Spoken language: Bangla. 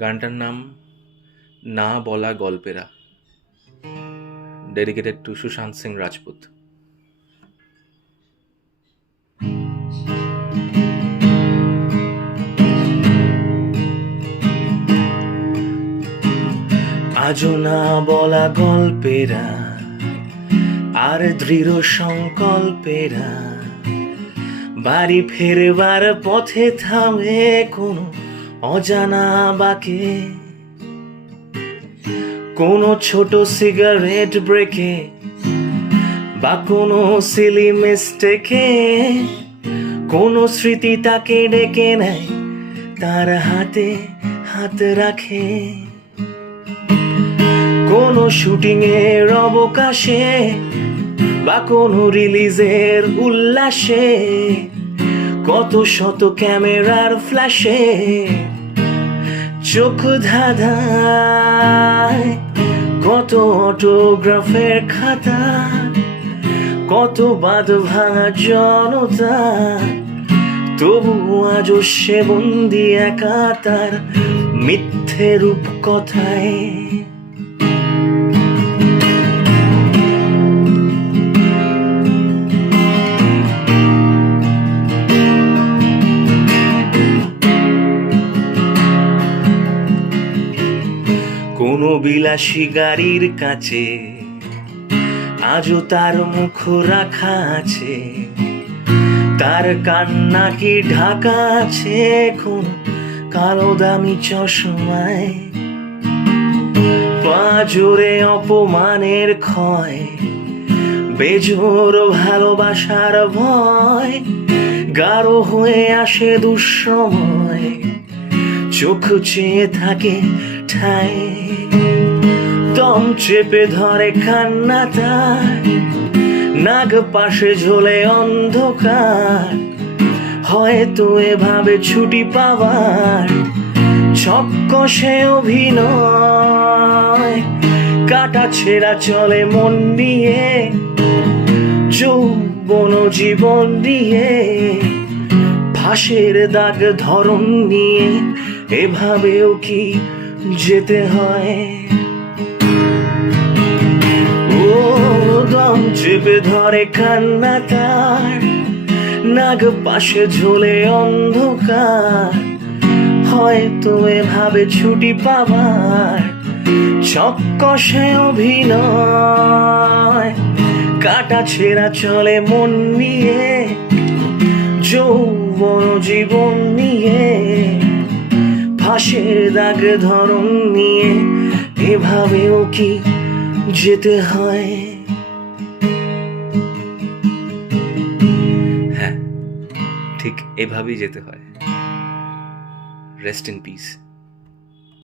গানটার নাম না বলা গল্পেরা ডেডিকেটেড টু সুশান্ত সিং রাজপুত। আজও না বলা গল্পেরা, আর দৃঢ় সংকল্পেরা, বাড়ি ফেরবার পথে থামে কোনো অজানা বাকে। কোনো ছোট সিগারেট ব্রেকে বা কোনো সিলি মিস্টেকে কোনো স্মৃতি তাকে ডেকে নেয়, তার হাতে হাত রাখে। কোনো শুটিং এর অবকাশে বা কোনো রিলিজের উল্লাসে, কত শত ক্যামেরার ফ্ল্যাশে চোখ ধাঁধায়, কত অটোগ্রাফের খাতা, কত বাদ ভাঙা জনতা, তবু আজও সে বন্দি একা তার মিথ্যে রূপ কথায় কোনো বিলাসী গাড়ির কাছে, আজও তার মুখ রাখা আছে। তার কান্না কি ঢাকা আছে কোন কালো দামি চশমায় অপমানের ক্ষয়। বেজোর ভালোবাসার ভয়, গাঢ় হয়ে আসে দুঃসময়। চোখ চেয়ে থাকে ঠাই দম চেপে ধরে কান্না তার নাগ পাশে ঝোলে অন্ধকার। হয়তো এভাবে ছুটি পাওয়ার। ছক্ক সে অভিনয়। কাটা ছেঁড়া চলে মন নিয়ে। যৌবন জীবন দিয়ে ফাঁসের দাগ ধরন নিয়ে। এভাবেও কি যেতে হয়। ও দম চেপে ধরে কান্না তার নাগ পাশে ঝোলে অন্ধকার। হয়তো এভাবে ছুটি পাবার চক্কসে অভিনয়। কাটা ছেঁড়া চলে মন নিয়ে, যৌবন জীবন নিয়ে ফাঁসের দাগ ধরন নিয়ে এভাবেও কি যেতে হয়? হ্যাঁ ঠিক এভাবেই যেতে হয়। Rest in piece